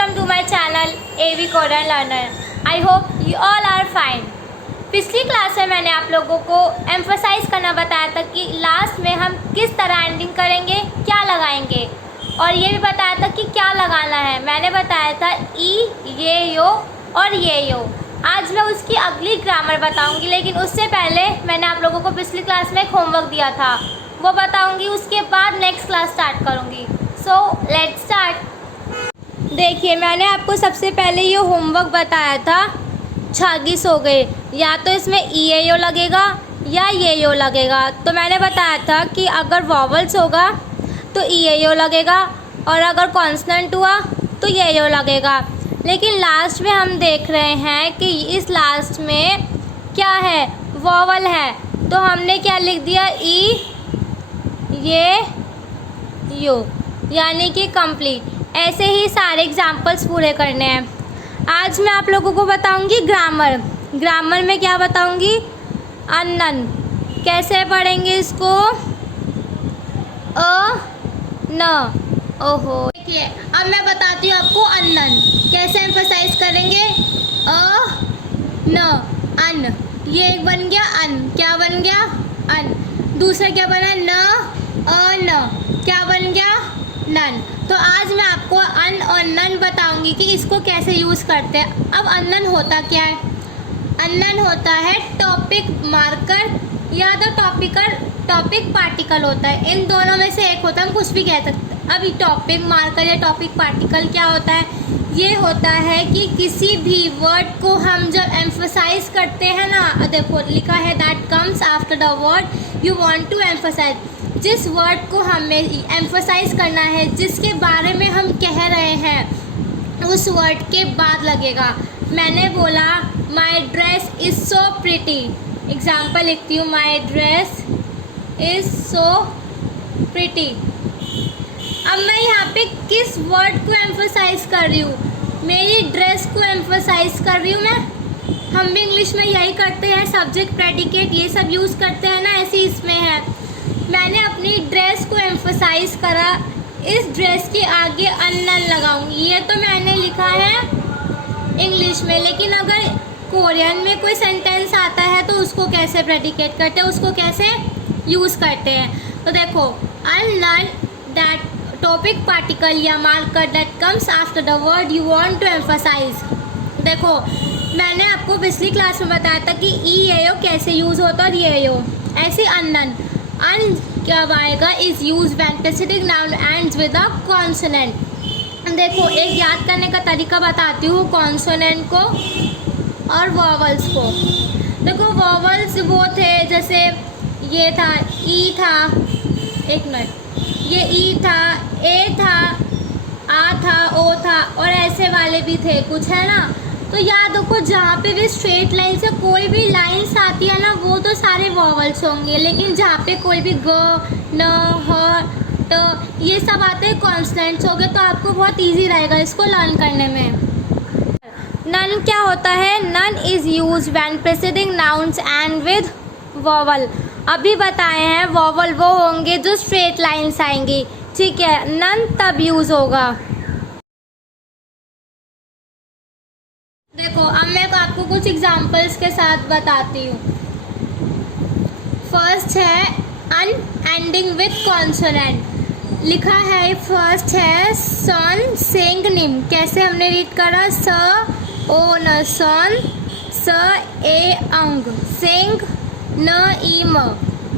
welcome to my channel AV Korean Learner. I hope you all are fine. पिछली class में मैंने आप लोगों को एम्फसाइज करना बताया था कि लास्ट में हम किस तरह एंडिंग करेंगे, क्या लगाएंगे, और ये भी बताया था कि क्या लगाना है। मैंने बताया था ई, ये, यो और ये, यो। आज मैं उसकी अगली ग्रामर बताऊंगी, लेकिन उससे पहले मैंने आप लोगों को पिछली क्लास में एक होमवर्क दिया था, वो बताऊंगी। उसके बाद नेक्स्ट क्लास स्टार्ट करूंगी। So let's start. देखिए, मैंने आपको सबसे पहले ये होमवर्क बताया था, छागिस हो गए। या तो इसमें ई ए यो लगेगा या ये यो लगेगा। तो मैंने बताया था कि अगर वॉवल्स होगा तो ई ए यो लगेगा, और अगर कॉन्सोनेंट हुआ तो ये यो लगेगा। लेकिन लास्ट में हम देख रहे हैं कि इस लास्ट में क्या है, वॉवल है। तो हमने क्या लिख दिया, ई, ये, यो, यानी कि कंप्लीट। ऐसे ही सारे एग्जाम्पल्स पूरे करने हैं। आज मैं आप लोगों को बताऊंगी ग्रामर। ग्रामर में क्या बताऊंगी, अननन। कैसे पढ़ेंगे इसको, अ न, ओहो। देखिए, अब मैं बताती हूँ आपको अननन कैसे एम्फसाइज करेंगे। अ न, अन। ये एक बन गया अन, क्या बन गया, अन। दूसरा क्या बना, न, अ न, क्या बन गया, नन। तो आज मैं आपको अन और नन बताऊंगी कि इसको कैसे यूज़ करते हैं। अब अननन होता क्या है, अननन होता है टॉपिक मार्कर या तो टॉपिक पार्टिकल होता है। इन दोनों में से एक होता है, हम कुछ भी कह सकते हैं। अभी टॉपिक मार्कर या टॉपिक पार्टिकल क्या होता है, ये होता है कि किसी भी वर्ड को हम जब एम्फसाइज करते हैं ना, देखो लिखा है that comes after the word you want to emphasize. जिस वर्ड को हमें एम्फसाइज करना है, जिसके बारे में हम कह रहे हैं, उस वर्ड के बाद लगेगा। मैंने बोला my dress is so pretty. Example लिखती हूँ, my dress is so pretty. अब मैं यहाँ पे किस वर्ड को एम्फसाइज कर रही हूँ, मेरी ड्रेस को एम्फसाइज कर रही हूँ मैं। हम भी इंग्लिश में यही करते हैं, सब्जेक्ट प्रेडिकेट ये सब यूज़ करते हैं ना, ऐसे इसमें है। मैंने अपनी ड्रेस को एम्फसाइज करा, इस ड्रेस के आगे अननन लगाऊंगी। ये तो मैंने लिखा है इंग्लिश में, लेकिन अगर कोरियन में कोई सेंटेंस आता है तो उसको कैसे प्रेडिकेट करते हैं, उसको कैसे यूज़ करते हैं। तो देखो, अननन दैट टॉपिक पार्टिकल या marker that comes after the word you want to emphasize. देखो, मैंने आपको पिछली क्लास में बताया था कि ई ए यो कैसे यूज़ होता है और ये यो। ऐसे अननन, अन कब आएगा, is use when presiding noun ends with a consonant. देखो, एक याद करने का तरीका बताती हूँ कॉन्सोनेंट को और वॉवल्स को। देखो, वॉवल्स वो थे, जैसे ये था, ई था, एक मिनट, ये ई था, ए था, आ था, ओ था, और ऐसे वाले भी थे कुछ, है ना। तो याद रखो, जहाँ पे भी स्ट्रेट लाइन से कोई भी लाइन्स आती है ना, वो तो सारे वॉवल्स होंगे। लेकिन जहाँ पे कोई भी ग, न, ह, ट, ये सब आते हैं, कॉन्सोनेंट्स हो गए। तो आपको बहुत इजी रहेगा इसको लर्न करने में। नन क्या होता है, नन is use when preceding nouns end with vowel. अभी बताए हैं, वॉवल वो होंगे जो स्ट्रेट लाइन्स आएंगी, ठीक है। नन तब यूज़ होगा। देखो, अब मैं आपको कुछ एग्जांपल्स के साथ बताती हूँ। फर्स्ट है अन एंडिंग विथ कॉन्सोनेंट। लिखा है, फर्स्ट है सन सेंग निम। कैसे हमने रीड करा, स ओ न सन, स ए अंग, सेंग न ई म,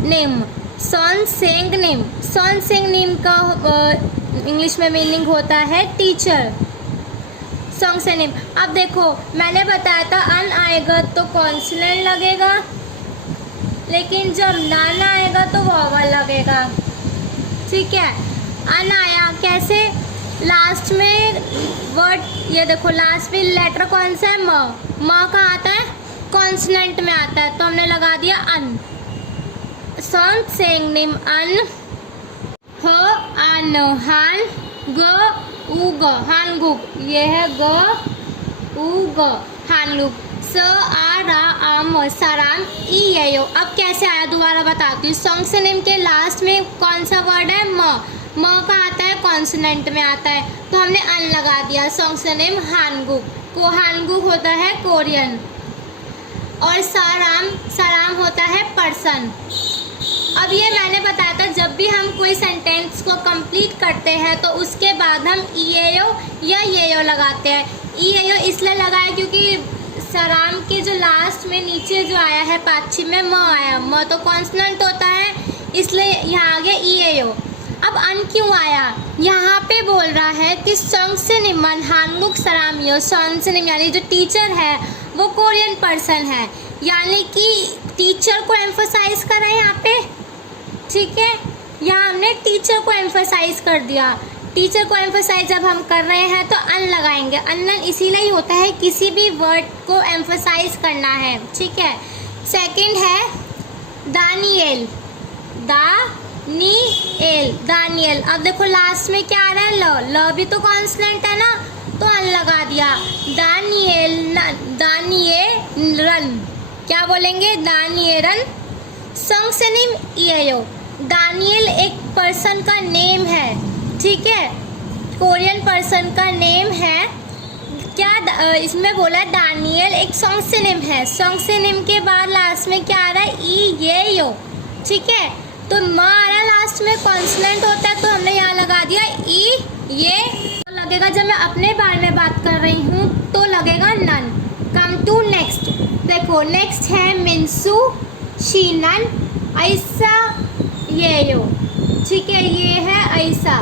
निम, सन सेंग निम। सन सेंग निम का इंग्लिश में मीनिंग होता है टीचर। सॉन्ग से नेम। अब देखो, मैंने बताया था अन आएगा तो कॉन्सोनेंट लगेगा, लेकिन जब नन आएगा तो वॉवल लगेगा, ठीक है। अन आया कैसे, लास्ट में वर्ड, ये देखो लास्ट में लेटर कौन सा है, म। म का आता है, कॉन्सोनेंट में आता है, तो हमने लगा दिया अन। सॉन्ग सेंग नेम अन, ह अन, हान, ग उग, हानगुग, ये है ग उग, हानलुग। स आ रा आम, सराम, ई ये यो। अब कैसे आया दोबारा बताती हूँ। सॉन्ग से नेम के लास्ट में कौन सा वर्ड है, म। म का आता है कॉन्सोनेंट में आता है, तो हमने अन लगा दिया। सॉन्ग्स का नेम हानगुक। हानगुक होता है कोरियन, और साराम होता है पर्सन। अब ये मैंने बताया था, जब भी हम कोई सेंटेंस को कंप्लीट करते हैं तो उसके बाद हम ईएयो या येयो लगाते हैं। ईएयो इसलिए लगाया क्योंकि सराम के जो लास्ट में नीचे जो आया है पाछी में म आया, म तो कॉन्सोनेंट होता है, इसलिए यहाँ आ गया ईएयो। अब अन क्यों आया? यहाँ पे बोल रहा है कि सॉन्गसिनिमन हानगुक सरामियो। सॉन्गसिनिम यानी जो टीचर है वो कोरियन पर्सन है, यानी कि टीचर को एम्फोसाइज करा है यहाँ पे, ठीक है। यहाँ हमने टीचर को एम्फोसाइज कर दिया। टीचर को एम्फोसाइज जब हम कर रहे हैं तो अन लगाएंगे। अनन इसीलिए ही होता है, किसी भी वर्ड को एम्फोसाइज करना है, ठीक है। सेकंड है दानिएल। दानिएल। अब देखो लास्ट में क्या आ रहा है? ल भी तो कॉन्सोनेंट है ना, तो अन लगा दिया। दानिएरन। क्या बोलेंगे? दानिएरन। सॉन्गसिनिम ईएयो। दानियल एक पर्सन का नेम है, ठीक है, कोरियन पर्सन का नेम है। क्या इसमें बोला है? दानियल एक सॉन्गसिनिम है। सॉन्गसिनिम के बाद लास्ट में क्या आ रहा है? ईएयो, ठीक है। तो म आ रहा है लास्ट में, कॉन्सोनेंट होता है, तो हमने यहाँ लगा दिया ई ये। तो लगेगा, जब मैं अपने बारे में बात कर रही हूँ तो लगेगा नन। Come to next. देखो नेक्स्ट है मिन्सू, शीनन, ऐसा, येयो, ठीक है, ये है ऐसा।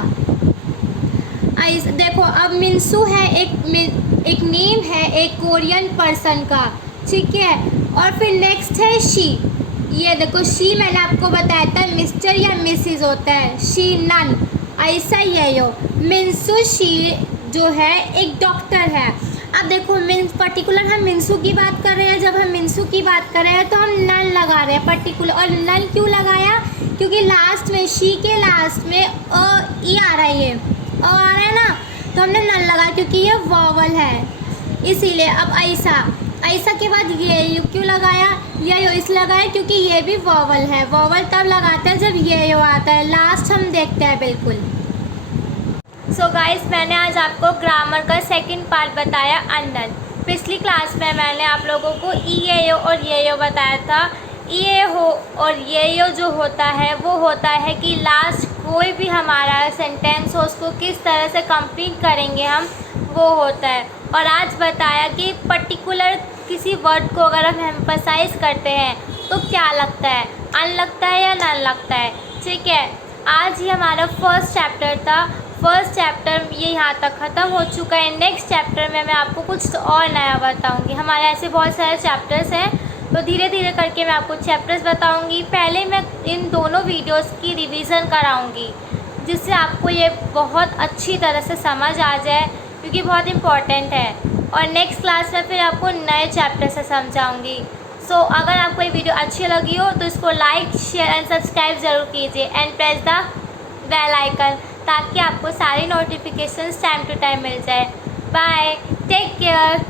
देखो अब मिन्सू है एक नेम है एक कोरियन पर्सन का, ठीक है। और फिर नेक्स्ट है शी। ये देखो शी मैंने आपको बताया था मिस्टर या मिसिस होता है। शी नन, ऐसा येयो। मिन्सू शी जो है एक डॉक्टर है। अब देखो पर्टिकुलर हम मिन्सू की बात कर रहे हैं, जब हम मिन्सू की बात कर रहे हैं तो हम नन लगा रहे हैं पर्टिकुलर। और नन क्यों लगाया? क्योंकि लास्ट में शी के लास्ट में ई आ रहा है, ये आ रहा है ना, तो हमने नन लगा क्योंकि ये वॉवल है, इसीलिए। अब ऐसा के बाद ये क्यों लगाया? ये इसलिए लगाया क्योंकि ये भी वॉवल है। वॉवल तब लगाते हैं जब ये आता है, लास्ट हम देखते हैं बिल्कुल। सो गाइस, मैंने आज आपको ग्रामर का सेकंड पार्ट बताया अननन। पिछली क्लास में मैंने आप लोगों को ईएयो और येयो बताया था। ये हो और येयो जो होता है वो होता है कि लास्ट कोई भी हमारा सेंटेंस हो उसको किस तरह से कंप्लीट करेंगे हम, वो होता है। और आज बताया कि पर्टिकुलर किसी वर्ड को अगर हम एम्फसाइज करते हैं तो क्या लगता है, अन लगता है या नन लगता है, ठीक है। आज ही हमारा फर्स्ट चैप्टर था। फर्स्ट चैप्टर ये यहाँ तक ख़त्म हो चुका है। नेक्स्ट चैप्टर में मैं आपको कुछ और नया बताऊँगी। हमारे ऐसे बहुत सारे चैप्टर्स हैं, तो धीरे धीरे करके मैं आपको चैप्टर्स बताऊँगी। पहले मैं इन दोनों वीडियोस की रिवीजन कराऊँगी, जिससे आपको ये बहुत अच्छी तरह से समझ आ जाए, क्योंकि बहुत इम्पॉर्टेंट है। और नेक्स्ट क्लास में फिर आपको नए चैप्टर से समझाऊँगी। सो अगर आपको ये वीडियो अच्छी लगी हो तो इसको लाइक, शेयर एंड सब्सक्राइब ज़रूर कीजिए and press the bell icon, ताकि आपको सारी नोटिफिकेशंस टाइम टू टाइम मिल जाए। Bye, take care.